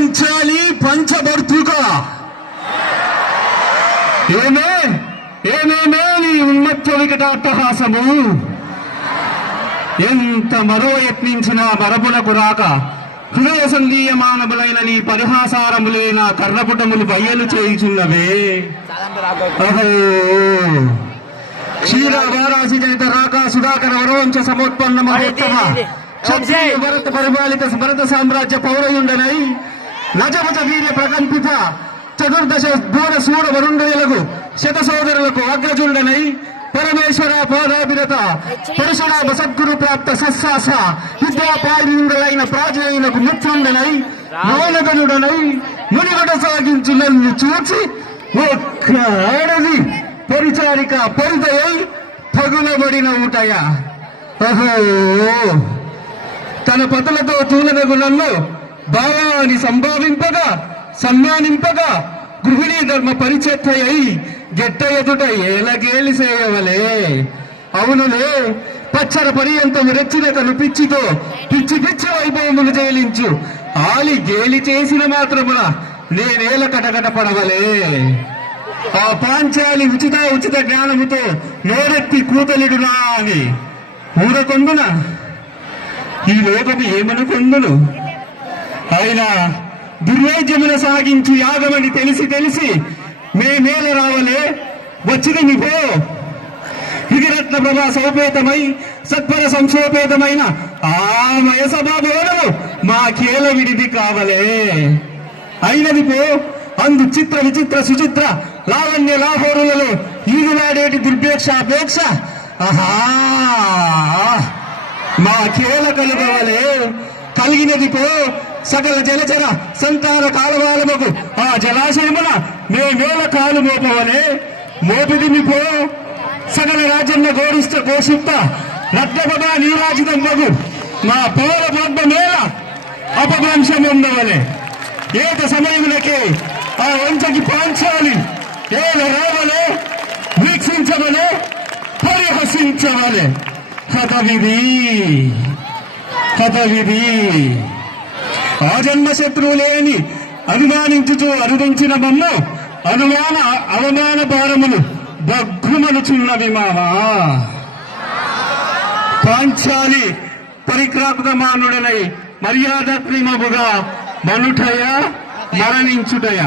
పాంచాలి పంచభర్తృక ఏమేమే నీ ఉన్మత్త వికటాట్టహాసము ఎంత మరో యత్నించినా మరపునకు రాక హృదయ సంగీయమానములైన నీ పరిహాసారములే నా కర్ణపుటములు బయ్యలు చేయుచున్నవే. అహో క్షీరావారాసి జనిత రాక సుధాకర వరోంచ సమోత్పన్న మహోత్తమ క్షత్రియ భరత పరిపాలిత భరత సామ్రాజ్య పౌరయుండనై నజభజ వీర్య ప్రకంపిత చతుర్దశ దూర సూర వరుండయులకు శత సోదరులకు అగ్రజుండనై పరమేశ్వర పాదాభిరత పరశురామ సద్గురు ప్రాప్త సత్సాస విద్యాపాయుండలైన ప్రాచీనకు ముత్యుండనై మౌనగనుడనై మునిగడ సాగించు నన్ను చూచి ఒక్క ఆడది పరిచారిక పరిదయై పగులబడిన ఊటయ. అహో తన పతులతో తూలనగు నన్ను భావాన్ని సంభావింపగా సన్మానింపగా గృహిణీ ధర్మ పరిచర్యై గెట్ట ఎదుట ఏలగేలి చేయవలే. అవునులే పచ్చర పర్యంతము రెచ్చిన కను పిచ్చితో పిచ్చి పిచ్చి వైభవములు జైలించు ఆలి గేలి చేసిన మాత్రమున నేనేల కటకట పడవలే. ఆ పాంచాలి ఉచిత జ్ఞానముతో నోరెత్తి కూతలిడునా అని ఊరకొందున ఈ లోకము ఏమనుకొందును. అయినా దుర్వైద్యమున సాగించి యాగమని తెలిసి మేమేల రావలే వచ్చింది నీపో. ఇది రత్న ప్రభా సౌపేతమై సత్వర సంశోపేతమైన ఆ మయసభాభవనము మాకేల విడిది కావలే. అయినది పో అందు చిత్ర విచిత్ర సుచిత్ర లావణ్య లాహోరులలో ఈదులాడేటి దుర్భేక్షాపేక్ష ఆహా మాకేల కలుగవలే. కలిగినది పో సకల జలచర సంతాన కాలవాలముకు ఆ జలాశయమున మేమేల కాలు మోపవలే. మోపిదిమి పో సకల రాజన్న ఘోషిత రత్నపదా నీరాజితమ్మగు మా పౌర పద్మమేళ అపభ్రంశముండవలే. ఏక సమయములకే ఆ వంచకి పాంచాలి ఏల రావలే వీక్షించవలే పరిహసించవలే. హతవిధి ఆ జన్మ శత్రువులేని అనుమానించుతూ అనుదించిన మమ్ము అవమాన భారములు బగ్గుమనుచున్నవి మావా. పాంచాలి పరిక్రాకుతమానుడనై మర్యాద ప్రేమముగా మనుటయ మరణించుటయ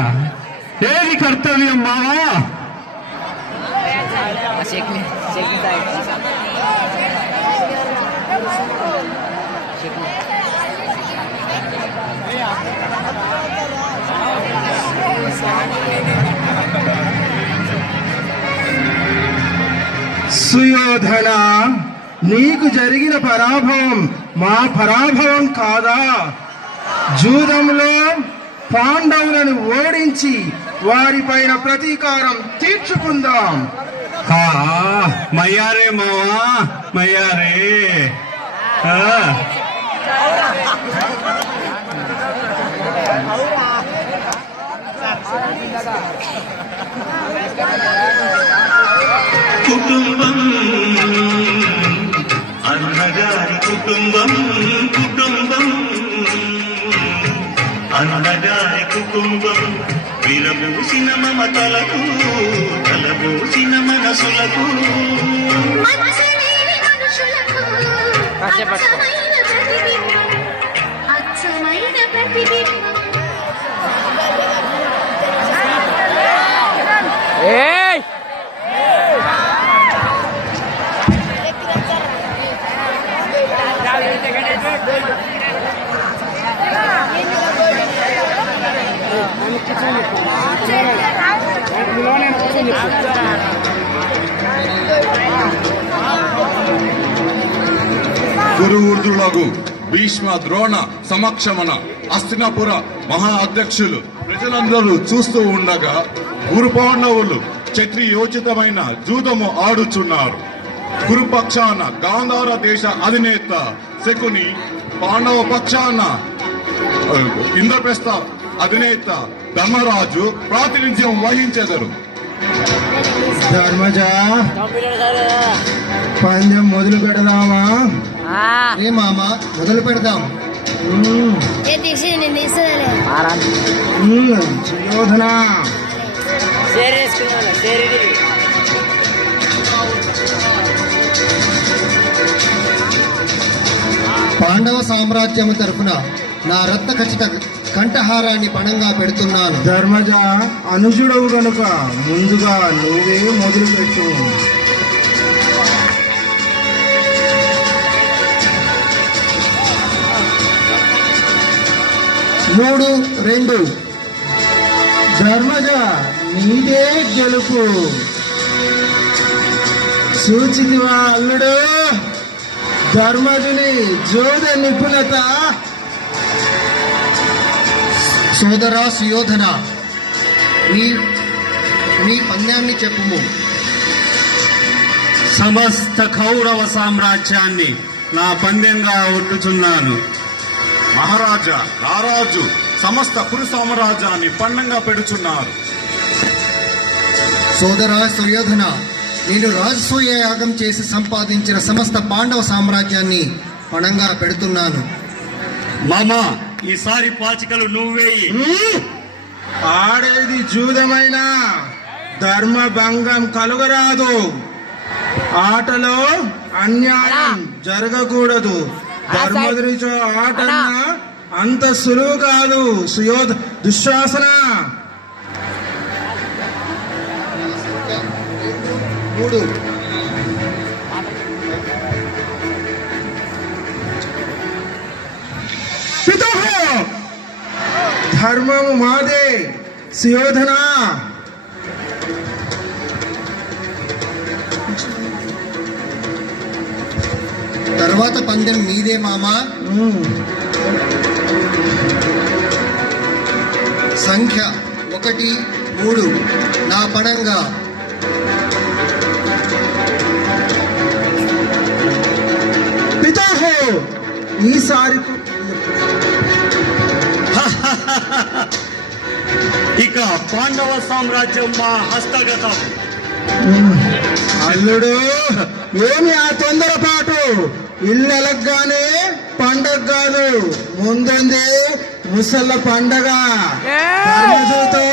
ఏది కర్తవ్యం మావా. సుయోధన నీకు జరిగిన పరాభవం మా పరాభవం కాదా? జూదంలో పాండవులను ఓడించి వారిపైన ప్రతీకారం తీర్చుకుందాం. మయ్యారే మావా మయ్యారే. కుటుంబం అన్నగారి కుటుంబం అన్నగారి కుటుంబం విరబూసిన మమతలకు తలబూసిన మనసులకు గురువృద్ధులకు భీష్మ ద్రోణ సమక్షమన హస్తినాపుర మహా అధ్యక్షులు ప్రజలందరూ చూస్తూ ఉండగా గురు పాండవులు క్షత్రియోచితమైన జూదము ఆడుచున్నారు. గురుపక్షాన గాంధార దేశ అధినేత శకుని, పాండవ పక్షాన ఇంద్రప్రస్థ అధినేత ధర్మరాజు ప్రాతినిధ్యం వహించెదరు. ధర్మజ పందెం మొదలు పెడదామా? మామ మొదలు పెడదాం. ఏ తీసి నేను తీస్తుందలే సుయోధన పాండవ సామ్రాజ్యం తరఫున నా రక్త ఖచ్చిత కంఠహారాన్ని పణంగా పెడుతున్నాను. ధర్మజ అనుజుడవు గనుక ముందుగా నువ్వే మొదలుపెట్టు. మూడు రెండు. ధర్మజ నీదే గెలుపు. సూచితివా అల్లుడు ధర్మజుని జోద నిపుణత. సోదరా సుయోధన, నీ పంద్యాన్ని చెప్పుము. సమస్త కౌరవ సామ్రాజ్యాన్ని నా పందెంగా ఒట్టుచున్నాను. మహారాజా రారాజు సమస్త కురు సామ్రాజ్యాన్ని పండంగా పెడుచున్నారు. సోదరా సుయోధన, నేను రాజసూయ యాగం చేసి సంపాదించిన సమస్త పాండవ సామ్రాజ్యాన్ని పణంగా పెడుతున్నాను. మామా ఈసారి పాచికలు నువ్వేయి. ఆడేది జూదమైన ధర్మ భంగం కలుగరాదు. ఆటలో అన్యాయం జరగకూడదు. ధర్మదునితో ఆటన్నా అంత సులువు కాదు. దుశ్శాసన మూడు. పితుః ధర్మము మాదే. సుయోధన తర్వాత పందెం మీదే మామా. సంఖ్య 1 3 నా పణంగా. పితుః ఈసారి ఇక పాండవ సామ్రాజ్యం మా హస్తగతం. అల్లుడు ఏమి ఆ తొందరపాటు? ఇల్లెలగ్గానే పండగ కాదు, ముందుంది ముసళ్ళ పండగ. ధర్మజుతో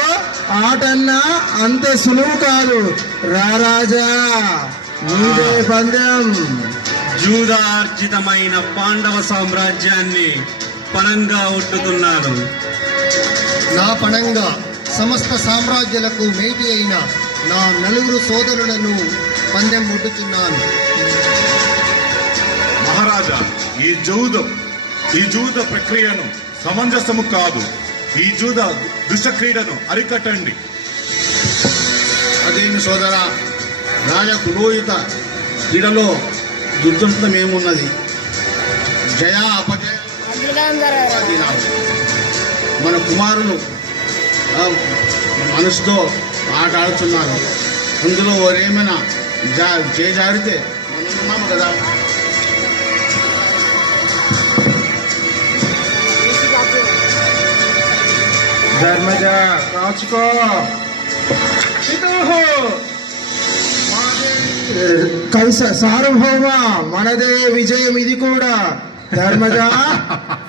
ఆటన్నా అంత సులువు కాదు. రారాజా నీదే పందెం. జూదార్జితమైన పాండవ సామ్రాజ్యాన్ని పణంగా ఒట్టుతున్నాను. నా పణంగా సమస్త సామ్రాజ్యాలకు మేటి అయిన నా 4 సోదరులను పందెం ముట్టుచున్నాను. మహారాజా ఈ జూద ప్రక్రియను సమంజసము కాదు. ఈ జూద దుష్టక్రీడను అరికట్టండి. అదేమి సోదరా, రాజ పురోహిత క్రీడలో దుర్దంతం ఏమున్నది? జయ అపజయ అద్భుతం జరగదు. మన కుమారులు మనసుతో ఆట ఆడుతున్నారు. అందులో వారేమైనా చేజారితే మనం ఉన్నాము కదా. ధర్మజ కాచుకో. కైస సార్వభౌమ మనదే విజయం ఇది కూడా. ధర్మజ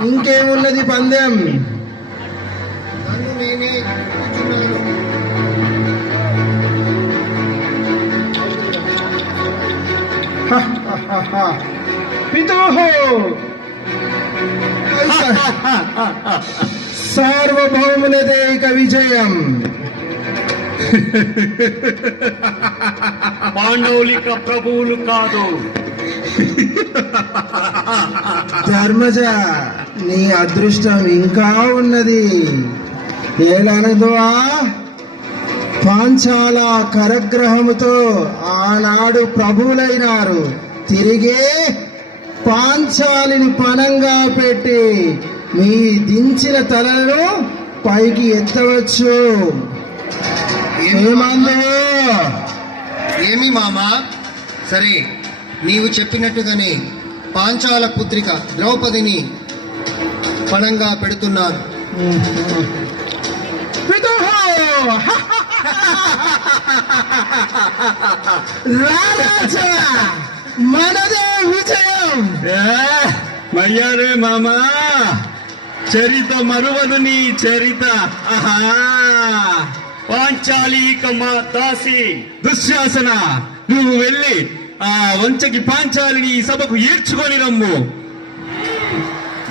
ఇంకేమున్నది పందెం? నన్ను నేనే ముట్టుచున్నాను. పితుః సార్వభౌములదే ఇక విజయం. పాండవులిక ప్రభువులు కాదు. ధర్మజ నీ అదృష్టం ఇంకా ఉన్నది. ఏలనదువా పాంచాల కరగ్రహముతో ఆనాడు ప్రభువులైనారు. తిరిగే పాంచాలిని పణంగా పెట్టి మీ దించిన తలను పైకి ఎత్తవచ్చు. ఏమందో ఏమి మామా? సరే, నీవు చెప్పినట్టుగానే పాంచాల పుత్రిక ద్రౌపదిని పణంగా పెడుతున్నాను. పితుః రారాజా మనదే విజయం. మయ్యారే మామా చరిత మరువదు నీ చరిత. ఆహా! పాంచాలీక మా దాసి దుశ్శాసన, నువ్వు వెళ్ళి ఆ వంచకి పాంచాలిని ఈ సభకు ఈడ్చుకొని రమ్ము.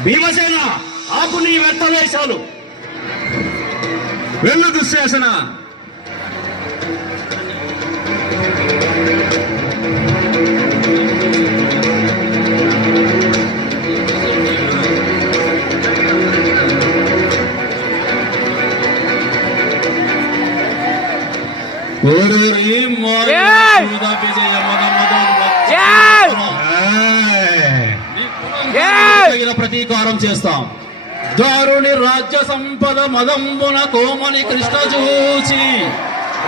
భీమసేన, ఆపు నీ వ్యర్థవేశాలు. వెళ్ళు దుశ్శాసన. ప్రతీకారం చేస్తాం. దారుని రాజ్య సంపద మదంబున కోమని కృష్ణ చూచి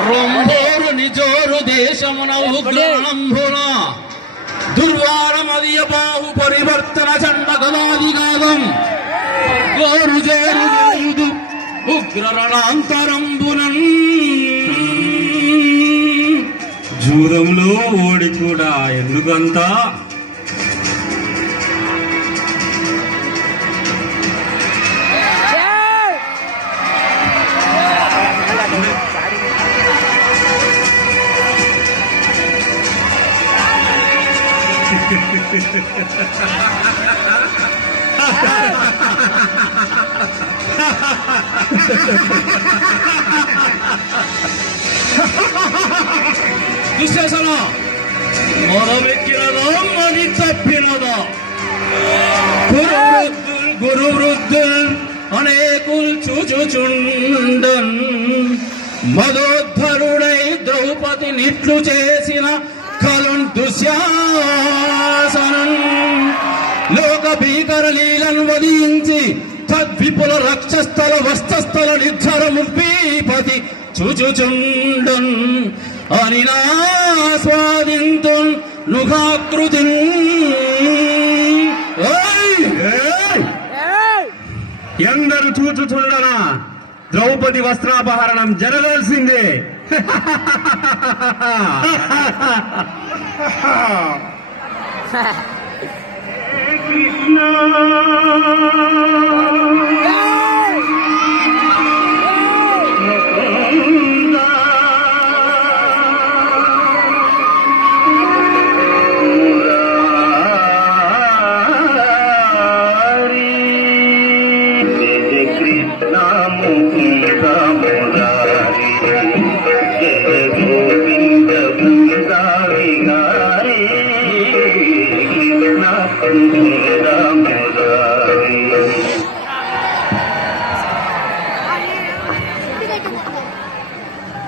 రొంబోరు నిజోరు దేశమున ఉగ్రనంబున దుర్వారమదియ బాహు పరివర్తన చండ గదాదిగాదం గోరు జేరు జేయుదు ఉగ్ర రణాంతరంబునం. జూదంలో ఓడి కూడా ఎందుకంతా? దుశ్శాసన, మొదలెక్కినదా మరి తప్పినదా? గురు వృద్ధుల్ అనేకుల్ చూచుచుండన్ మదోద్ధరుడై ద్రౌపది నిట్లు చేసిన కలున్ దుశ్శాసనం లోక భీకర లీలను వదించి తద్విపుల రక్షస్థల వస్తస్థల నిర్ధర ముప్పీపతి చూచుచుండన్ అని నాస్వాదింతు నుఘాకృతి. ఎందరు చూచుచుండనా ద్రౌపది వస్త్రాపహరణం జరగాల్సిందే. కృష్ణ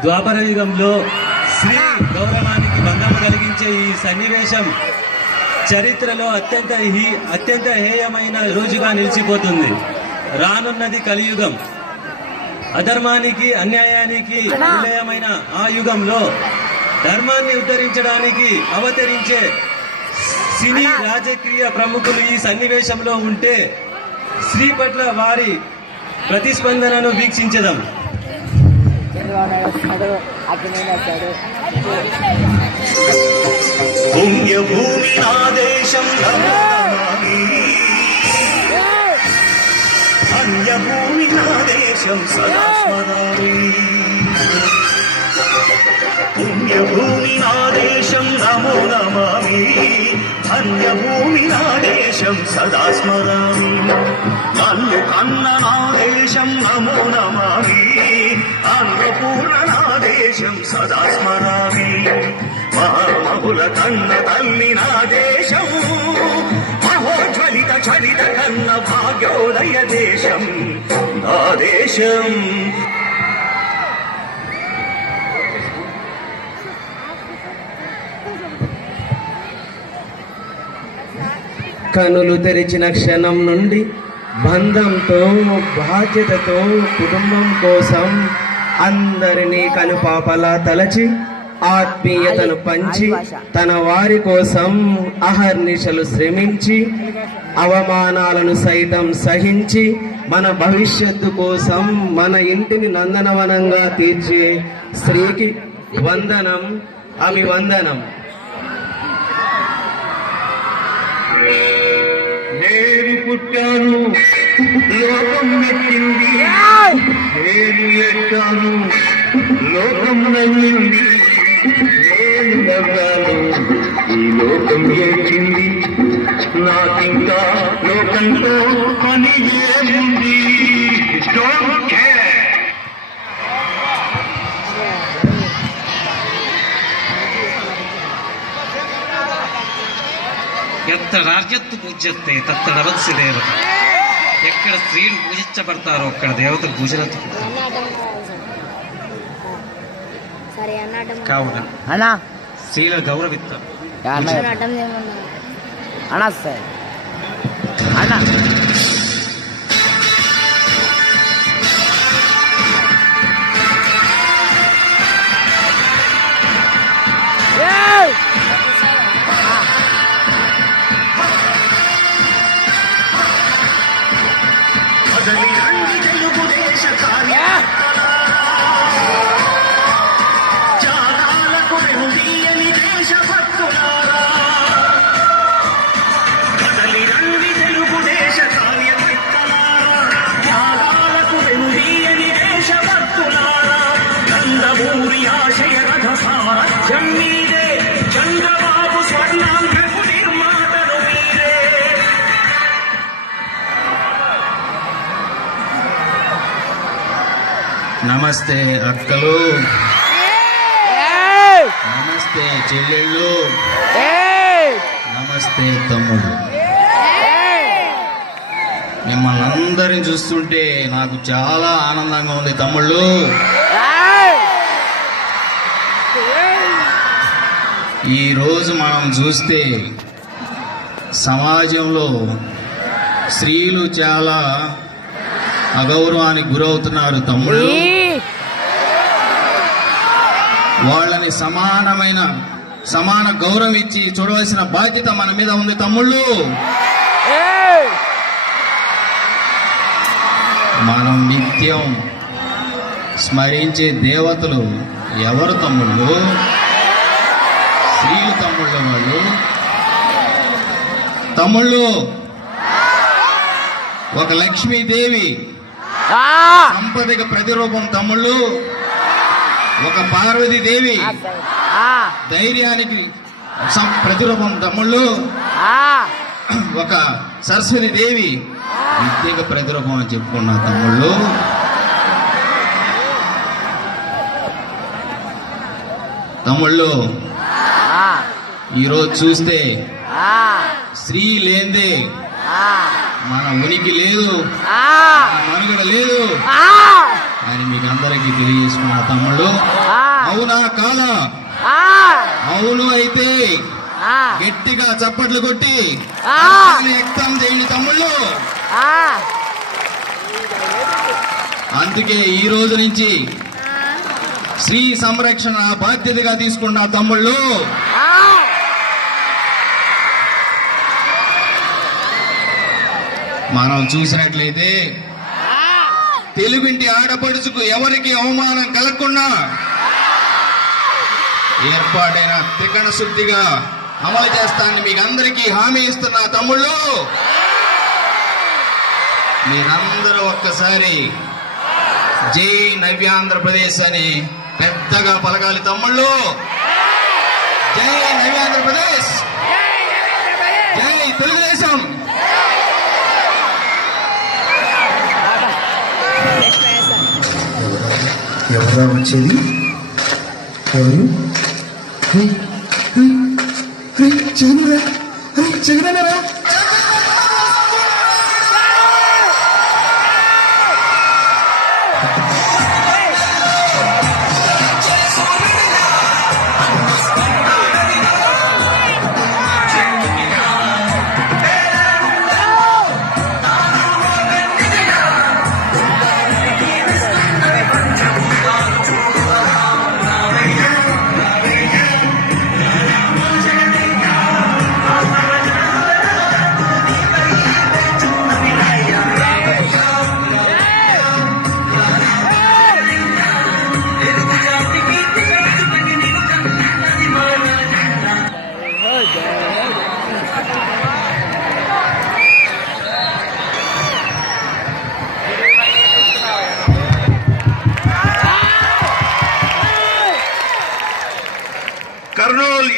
ద్వాపర యుగంలో స్త్రీ గౌరవానికి భంగం కలిగించే ఈ సన్నివేశం చరిత్రలో అత్యంత హేయమైన రోజుగా నిలిచిపోతుంది. రానున్నది కలియుగం. అధర్మానికి అన్యాయానికి నిలయమైన ఆ యుగంలో ధర్మాన్ని ఉద్ధరించడానికి అవతరించే సినీ రాజకీయ ప్రముఖులు ఈ సన్నివేశంలో ఉంటే స్త్రీ పట్ల వారి ప్రతిస్పందనను వీక్షించదాం. పుణ్యభూమి నా దేశం అన్యభూమి నా దేశం సదా స్మరామి. పుణ్యభూమి నా దేశం నమో నమామి ధన్యభూమి నా దేశం సదా స్మరామి. నన్ను కన్న నా దేశం నమో నమామి అన్నపూర్ణ నా దేశం సదా స్మరామి. మహామహుల కన్న తల్లి నా దేశం మహోజ్వలిత చలిత కన్న భాగ్యోదయ దేశం నా దేశం. కనులు తెరిచిన క్షణం నుండి బంధంతో బాధ్యతతో కుటుంబం కోసం అందరినీ కనుపాపలా తలచి ఆత్మీయతను పంచి తన వారి కోసం అహర్నిశలు శ్రమించి అవమానాలను సైతం సహించి మన భవిష్యత్తు కోసం మన ఇంటిని నందనవనంగా తీర్చే స్త్రీకి వందనం, అభివందనం. నేను పుట్టాను లోకం మెచ్చింది నేను ఎట్టాను, లోకం నవ్వింది నేను నవ్వాను, ఈ లోకం ఏడ్చింది నాకింకా లోకంతో పని ఏముంది. Don't care. ఎత్త రాజ్యత్తు పూజ్యస్తే తత్త నవత్సిదేవ. ఎక్కడ స్త్రీలు పూజించబడతారో అక్కడ దేవతలు పూజలతో సరే అన్నాటం కావున అన్నా స్త్రీలను గౌరవిస్తారు. అన్నాటం ఏమన్నా అన్నా సార్ అన్నా కదలి రండి తెలుగుదేశ త్యాగాలకు వెనుదీయని దేశభక్తులారా. కదలి రండి తెలుగుదేశ కార్యకర్తలారా, త్యాగాలకు వెనుదీయని దేశభక్తులారా. నందమూరి ఆశయ రథ సారథ్యం మీదే, చంద్రబాబు స్వర్ణాంధ్రకు నిర్మాతలు మీరే. నమస్తే అక్కలు, నమస్తే చెల్లెళ్ళు, నమస్తే తమ్ముడు. మిమ్మల్ని అందరిని చూస్తుంటే నాకు చాలా ఆనందంగా ఉంది తమ్ముళ్ళు. ఈరోజు మనం చూస్తే సమాజంలో స్త్రీలు చాలా అగౌరవానికి గురవుతున్నారు తమ్ముళ్ళు. వాళ్ళని సమాన గౌరవం ఇచ్చి చూడవలసిన బాధ్యత మన మీద ఉంది తమ్ముళ్ళు. మనం నిత్యం స్మరించే దేవతలు ఎవరు తమ్ముళ్ళు? స్త్రీలు తమ్ముళ్ళు. వాళ్ళు తమ్ముళ్ళు ఒక లక్ష్మీదేవి సంపదకి ప్రతిరూపం తమ్ముళ్ళు, ఒక పార్వతీదేవి ధైర్యానికి ప్రతిరూపం తమ్ముళ్ళు, ఒక సరస్వతి దేవి విద్యకు ప్రతిరూపం అని చెప్పుకున్న తమ్ముళ్ళు. తమ్ముళ్ళు ఈరోజు చూస్తే స్త్రీ లేందే మన ఉనికి లేదు, మన మనుగడ లేదు అని మీకు అందరికీ తెలియజేసుకున్న తమ్ముళ్ళు. అవునా కాదా? అవును అయితే గట్టిగా చప్పట్లు కొట్టి వ్యక్తం చేయండి తమ్ముళ్ళు. అందుకే ఈ రోజు నుంచి స్త్రీ సంరక్షణ బాధ్యతగా తీసుకున్న తమ్ముళ్ళు. మనం చూసినట్లయితే తెలుగింటి ఆడపడుచుకు ఎవరికి అవమానం కలగకుండా ఏర్పాటైన త్రికరణ శుద్ధిగా అమలు చేస్తానని మీకు అందరికీ హామీ ఇస్తున్నా తమ్ముళ్ళు. మీరందరూ ఒక్కసారి జై నవ్యాంధ్రప్రదేశ్ అని పెద్దగా పలకాలి తమ్ముళ్ళు. జై నవ్యాంధ్రప్రదేశ్, జై తెలుగుదేశం. ఎవరా వచ్చేది? ఎవరు? జగనరా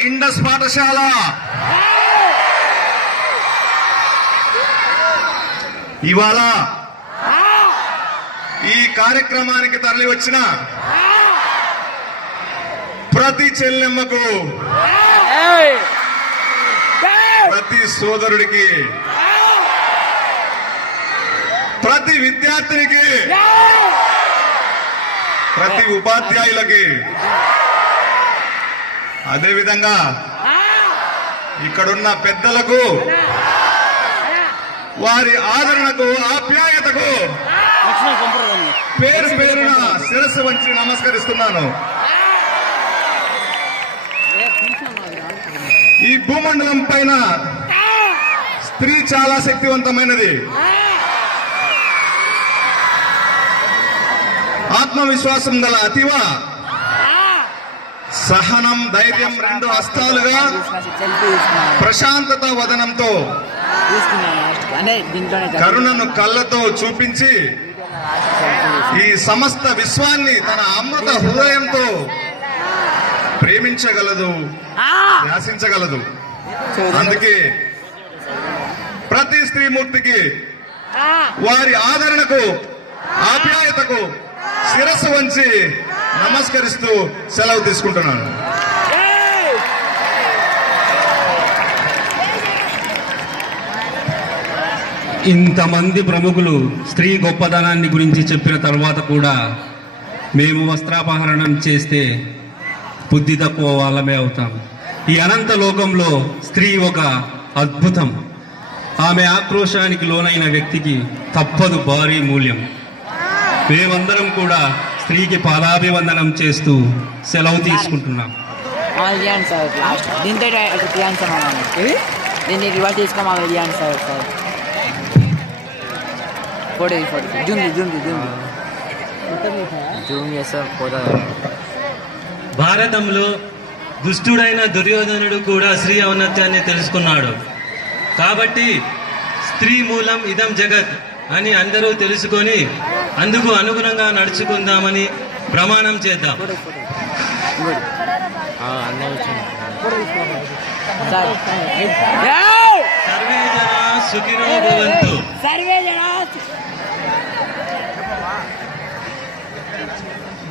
ఇండస్ పాఠశాల, ఇవాళ ఈ కార్యక్రమానికి తరలి వచ్చిన ప్రతి చెల్లెమ్మకు, ప్రతి సోదరుడికి, ప్రతి విద్యార్థినికి, ప్రతి ఉపాధ్యాయులకి, అదేవిధంగా ఇక్కడున్న పెద్దలకు, వారి ఆదరణకు, ఆప్యాయతకు పేరు పేరున శిరస్సు వంచి నమస్కరిస్తున్నాను. ఈ భూమండలం పైన స్త్రీ చాలా శక్తివంతమైనది. ఆత్మవిశ్వాసం గల అతివ, సహనం, ధైర్యం రెండు హస్తాలుగా, ప్రశాంతత వదనంతో, అంటే దీంట్లోనే కరుణను కళ్ళతో చూపించి ఈ సమస్త విశ్వాన్ని తన అమృత హృదయంతో ప్రేమించగలదు, శాసించగలదు. అందుకే ప్రతి స్త్రీమూర్తికి వారి ఆదరణకు, ఆప్యాయతకు శిరస్సు వంచి నమస్కరిస్తూ సెలవు తీసుకుంటున్నాను. ఇంతమంది ప్రముఖులు స్త్రీ గొప్పదనాన్ని గురించి చెప్పిన తర్వాత కూడా మేము వస్త్రాపహరణం చేస్తే బుద్ధి తక్కువ వాళ్ళమే అవుతాం. ఈ అనంత లోకంలో స్త్రీ ఒక అద్భుతం. ఆమె ఆక్రోశానికి లోనైన వ్యక్తికి తప్పదు భారీ మూల్యం. మేమందరం కూడా స్త్రీకి పాదాభివందనం చేస్తూ సెలవు తీసుకుంటున్నాం. చేయండి సార్, లాస్ట్ దీంతో ఇట్లా చేయండి సార్. మనం దీన్ని రివర్స్ తీసుకోమని చేయండి సార్. సార్ ఫోటో జూమ్ చేస్తా ఫోటో. భారతంలో దుష్టుడైన దుర్యోధనుడు కూడా స్త్రీ ఔన్నత్యాన్ని తెలుసుకున్నాడు. కాబట్టి స్త్రీ మూలం ఇదం జగత్ అని అందరూ తెలుసుకొని అందుకు అనుగుణంగా నడుచుకుందామని ప్రమాణం చేద్దాం. సర్వే జనా సుఖినో భవంతు.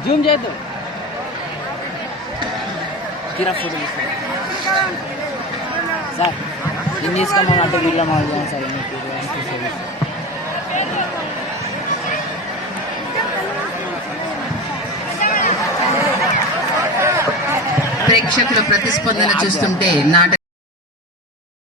జూమ్ చేద్దాం. తీరా ఫోటో సార్. దీన్ని తీసుకోమని అంటే వీళ్ళ మాట్లాడాను సార్. ప్రేక్షకుల ప్రతిస్పందన చూస్తుంటే నాటక